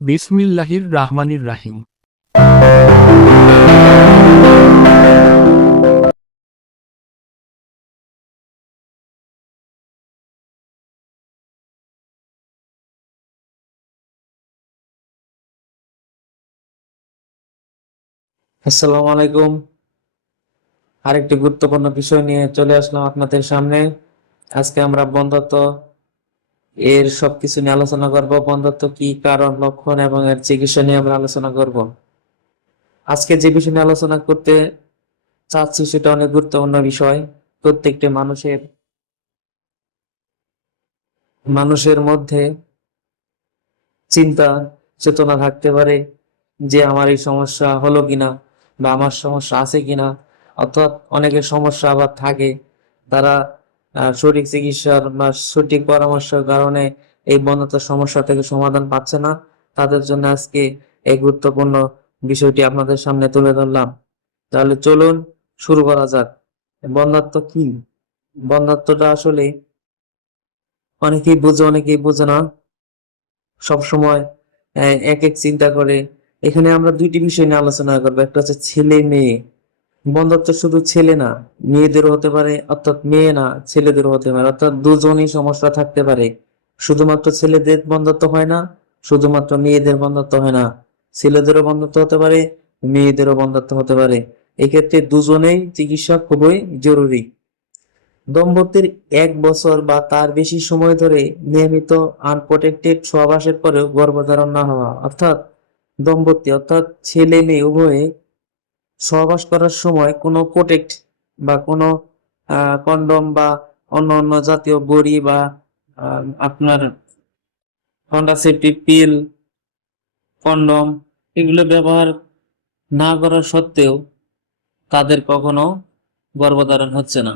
বিসমিল্লাহির রাহমানির রাহিম। আসসালামু আলাইকুম। আরেকটি গুরুত্বপূর্ণ বিষয় নিয়ে চলে আসলাম আপনাদের সামনে। আজকে আমরা বন্ধুত্ব এর সবকিছু নিয়ে আলোচনা করব। বন্ধুত্ব কি, কারণ, লক্ষণ এবং এর চিকিৎসা নিয়ে আমরা আলোচনা করব। আজকে যে বিষয় নিয়ে আলোচনা করতে চাচ্ছি সেটা অনেক গুরুত্বপূর্ণ বিষয়। প্রত্যেকটি মানুষের মধ্যে চিন্তা চেতনা থাকতে পারে যে আমার এই সমস্যা হলো কিনা বা আমার সমস্যা আছে কিনা। অর্থাৎ অনেকের সমস্যা আবার থাকে, তারা সঠিক চিকিৎসার বা সঠিক পরামর্শের কারণে এই বন্ধ্যাত্ব সমস্যা থেকে সমাধান পাচ্ছে না। তাদের জন্য আজকে এই গুরুত্বপূর্ণ বিষয়টি আপনাদের সামনে তুলে ধরলাম। তাহলে চলুন শুরু করা যাক। বন্ধ্যাত্ব কি? বন্ধ্যাত্বটা আসলে অনেকেই বুঝে অনেকেই বুঝে না, সব সময় এক এক চিন্তা করে। এখানে আমরা দুইটি বিষয় নিয়ে আলোচনা করবো, একটা হচ্ছে ছেলে মেয়ে বন্ধুত্ব। শুধু ছেলে না, মেয়েদেরও হতে পারে, অর্থাৎ মেয়ে না ছেলেদেরও হতে পারে, অর্থাৎ দুজনই সমস্যা থাকতে পারে। শুধুমাত্র ছেলেদের বন্ধুত্ব হয় না, শুধুমাত্র মেয়েদের বন্ধুত্ব হয় না, ছেলেদেরও বন্ধুত্ব হতে পারে, মেয়েদেরও বন্ধুত্ব হতে পারে। এক্ষেত্রে দুজনেই চিকিৎসা খুবই জরুরি। দম্পতির 1 বছর বা তার বেশি সময় ধরে নিয়মিত আনপ্রোটেক্টেড সহবাসের পরেও গর্ভধারণ না হওয়া, অর্থাৎ দম্পতি অর্থাৎ ছেলে মেয়ে উভয়ে সহবাস করার সময় কোনো প্রোটেক্ট বা কোনো কন্ডম বা অন্য অন্য জাতীয় বড়ি বা আপনার কন্ট্রাসেপটিভ পিল, কন্ডম, এগুলো ব্যবহার না করা সত্ত্বেও তাদের কখনো গর্ভধারণ হচ্ছে না।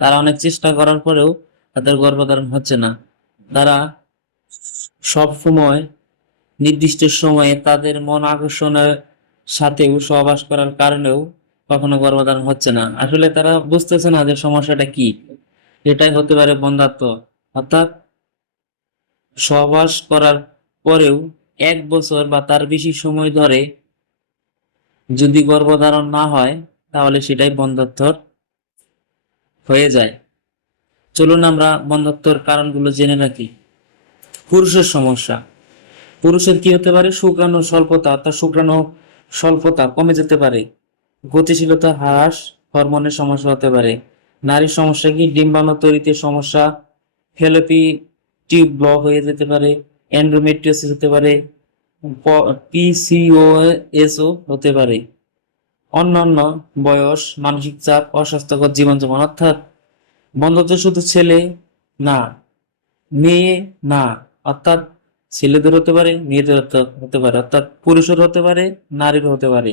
তারা অনেক চেষ্টা করার পরেও তাদের গর্ভধারণ হচ্ছে না। তারা সব সময় নির্দিষ্ট সময়ে তাদের মন আকর্ষণের সাথেও সহবাস করার কারণেও কখনো গর্ভধারণ হচ্ছে না। আসলে তারা বুঝতেছে না যে সমস্যাটা কি। এটাই হতে পারে বন্ধ্যাত্ব। অর্থাৎ সহবাস করার পরেও 1 বছর বা তার বেশি সময় ধরে যদি গর্ভধারণ না হয়, তাহলে সেটাই বন্ধ্যাত্বর হয়ে যায়। চলুন আমরা বন্ধ্যাত্বর কারণগুলো জেনে রাখি। পুরুষের সমস্যা। পুরুষের কি হতে পারে? শুক্রাণু স্বল্পতা, অর্থাৎ শুক্রাণু স্বল্পতা কমে যেতে পারে, গতিশীলতা হ্রাস, হরমোনের সমস্যা হতে পারে। নারীর সমস্যা কি? ডিম্বাণু তৈরিতে সমস্যা, ফেলোপি টিউব ব্লক হয়ে যেতে পারে, এন্ডোমেট্রিওসিস হতে পারে, পিসিওএসও হতে পারে। অন্যান্য বয়স, মানসিক চাপ, অস্বাস্থ্যকর জীবনযাপন। অর্থাৎ বন্ধুত্ব শুধু ছেলে না, মেয়ে না, অর্থাৎ ছেলেদের হতে পারে, মেয়েদের হতে পারে, অর্থাৎ পুরুষের হতে পারে, নারীর হতে পারে।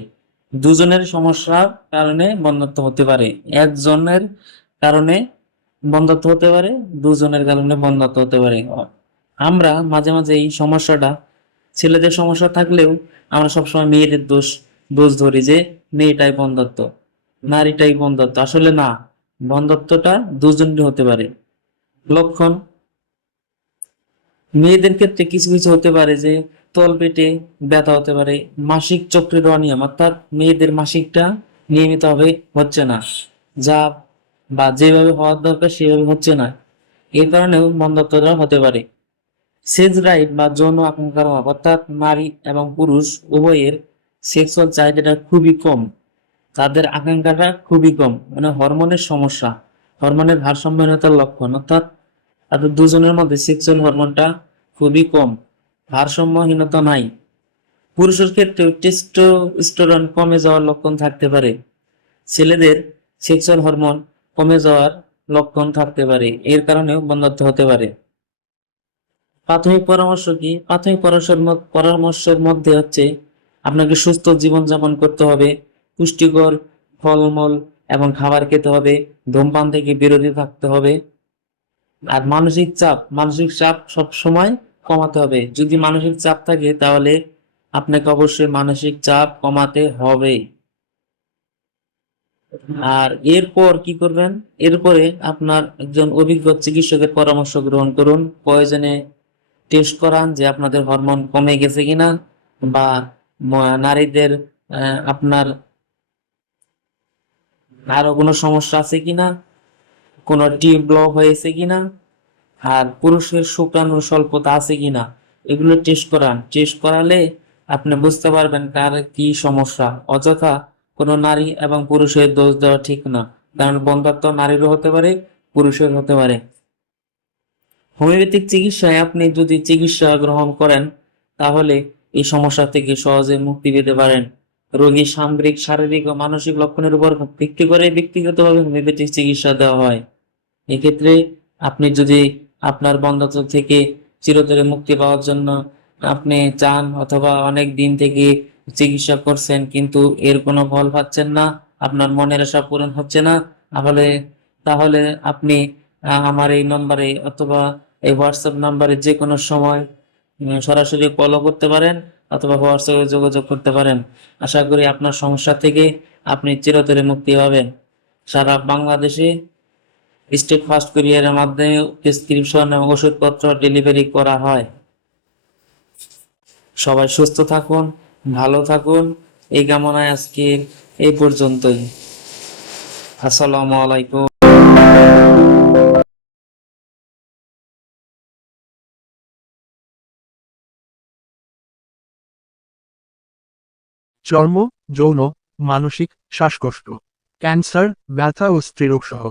দুজনের সমস্যার কারণে বন্ধ্যাত্ব হতে পারে। একজনের কারণে বন্ধ্যাত্ব হতে পারে, দুজনের কারণে বন্ধ্যাত্ব হতে পারে। আমরা মাঝে মাঝে এই সমস্যাটা, ছেলেদের সমস্যা থাকলেও আমরা সবসময় মেয়েদের দোষ দোষ ধরি যে মেয়েটাই বন্ধ্যাত্ব, নারীটাই বন্ধ্যাত্ব। আসলে না, বন্ধ্যাত্বটা দুজনেরই হতে পারে। লক্ষণ। মেয়েদের ক্ষেত্রে কিছু কিছু হতে পারে যে তলপেটে ব্যথা হতে পারে, মাসিক চক্রের অনিয়ম, অর্থাৎ মেয়েদের মাসিকটা নিয়মিত ভাবে হচ্ছে না, যা বা যেভাবে হওয়ার দরকার সেভাবে হচ্ছে না, এই কারণেও বন্ধ্যাত্বটা হতে পারে। সেক্স ড্রাইভ বা যৌন আকাঙ্ক্ষার অভাব, অর্থাৎ নারী এবং পুরুষ উভয়ের সেক্সুয়াল চাহিদাটা খুবই কম, তাদের আকাঙ্ক্ষাটা খুবই কম, মানে হরমোনের সমস্যা, হরমোনের ভারসাম্যহীনতার লক্ষণ। অর্থাৎ তাদের দুজনের মধ্যে সেক্সুয়াল হরমোনটা খুবই কম, ভারসাম্যহীনতা নাই। পুরুষের ক্ষেত্রেও টেস্টোস্টেরন কমে যাওয়ার লক্ষণ থাকতে পারে। ছেলেদের সেক্সুয়াল হরমোন কমে যাওয়ার লক্ষণ থাকতে পারে, এর কারণেও বন্ধ্যাত্ব হতে পারে। প্রাথমিক পরামর্শ কি? প্রাথমিক পরামর্শের মধ্যে হচ্ছে আপনাকে সুস্থ জীবনযাপন করতে হবে, পুষ্টিকর ফলমূল এবং খাবার খেতে হবে, ধূমপান থেকে বিরত থাকতে হবে। আর মানসিক চাপ সব সময় কমাতে হবে। যদি মানসিক চাপ থাকে তাহলে আপনাকে অবশ্যই মানসিক চাপ কমাতে হবে। আর এরপর কি করবেন? এরপরে আপনার একজন অভিজ্ঞ চিকিৎসকের পরামর্শ গ্রহণ করুন। প্রয়োজনে টেস্ট করান যে আপনাদের হরমোন কমে গেছে কিনা, বা নারীদের আপনার আরো কোনো সমস্যা আছে কিনা, কোনো টিউব ব্লক হয়েছে কিনা, আর পুরুষের শুক্রাণু স্বল্পতা আছে কিনা, এগুলো টেস্ট করান। টেস্ট করালে আপনি বুঝতে পারবেন কার কি সমস্যা। অযথা কোনো নারী এবং পুরুষের দোষ দেওয়া ঠিক না, কারণ বন্ধাত্ব নারীরও হতে পারে, পুরুষের হতে পারে। হোমিওপ্যাথিক চিকিৎসায় আপনি যদি চিকিৎসা গ্রহণ করেন তাহলে এই সমস্যা থেকে সহজে মুক্তি পেতে পারেন। রোগীর সামগ্রিক শারীরিক ও মানসিক লক্ষণের উপর ভিত্তি করে ব্যক্তিগতভাবে হোমিওপ্যাথিক চিকিৎসা দেওয়া হয়। এক্ষেত্রে আপনি যদি আপনার বন্ধ্যাত্ব থেকে চিরতরে মুক্তি পাওয়ার জন্য আপনি চান, অথবা অনেক দিন থেকে চিকিৎসা করছেন কিন্তু এর কোনো ফল পাচ্ছেন না, আপনার মনের আশা পূরণ হচ্ছে না, তাহলে তাহলে আপনি আমার এই নম্বরে অথবা এই হোয়াটসঅ্যাপ নাম্বারে যে কোনো সময় সরাসরি কলও করতে পারেন, অথবা হোয়াটসঅ্যাপে যোগাযোগ করতে পারেন। আশা করি আপনার সমস্যা থেকে আপনি চিরতরে মুক্তি পাবেন। সারা বাংলাদেশে স্টেট ফাস্ট কুরিয়ারের মাধ্যমে প্রেসক্রিপশন এবং ওষুধপত্র ডেলিভারি করা হয়। সবাই সুস্থ থাকুন, ভালো থাকুন, এই কামনায় আজকে এই পর্যন্তই। আসসালামু আলাইকুম। চর্ম, যৌন, মানসিক, শ্বাসকষ্ট, ক্যান্সার, ব্যথা ও স্ত্রীরোগ সহ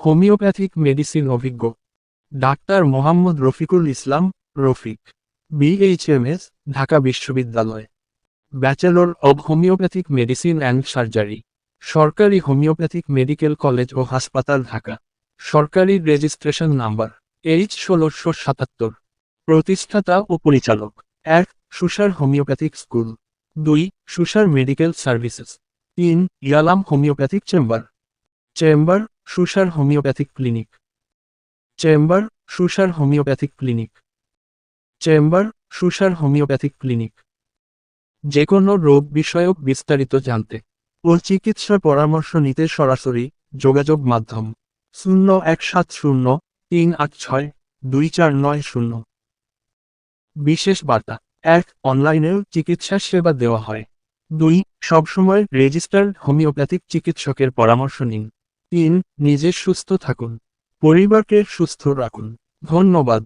হোমিওপ্যাথিক মেডিসিন অভিজ্ঞ ডাক্তার মোহাম্মদ রফিকুল ইসলাম, রফিক, BHMS, ঢাকা বিশ্ববিদ্যালয়, bachelor of homeopathic medicine and surgery, সরকারি হোমিওপ্যাথিক মেডিকেল কলেজ ও হাসপাতাল ঢাকা, সরকারি রেজিস্ট্রেশন নাম্বার H1677, প্রতিষ্ঠাতা ও পরিচালক 1. Susar homoeopathic school, 2. Susar medical services, 3. Yalam homoeopathic chamber, chamber Susar homoeopathic clinic, chamber Susar homoeopathic clinic, chamber Susar homoeopathic clinic. যে কোনো রোগ বিষয়ক বিস্তারিত জানতে ও চিকিৎসা পরামর্শ নিতে সরাসরি যোগাযোগ মাধ্যম 017038624990। বিশেষ বার্তা 1. অনলাইনেও চিকিৎসা সেবা দেওয়া হয়। 2. সবসময় রেজিস্টার্ড হোমিওপ্যাথিক চিকিৎসকের পরামর্শ নিন। 3. নিজে সুস্থ থাকুন, পরিবারকে সুস্থ রাখুন। ধন্যবাদ।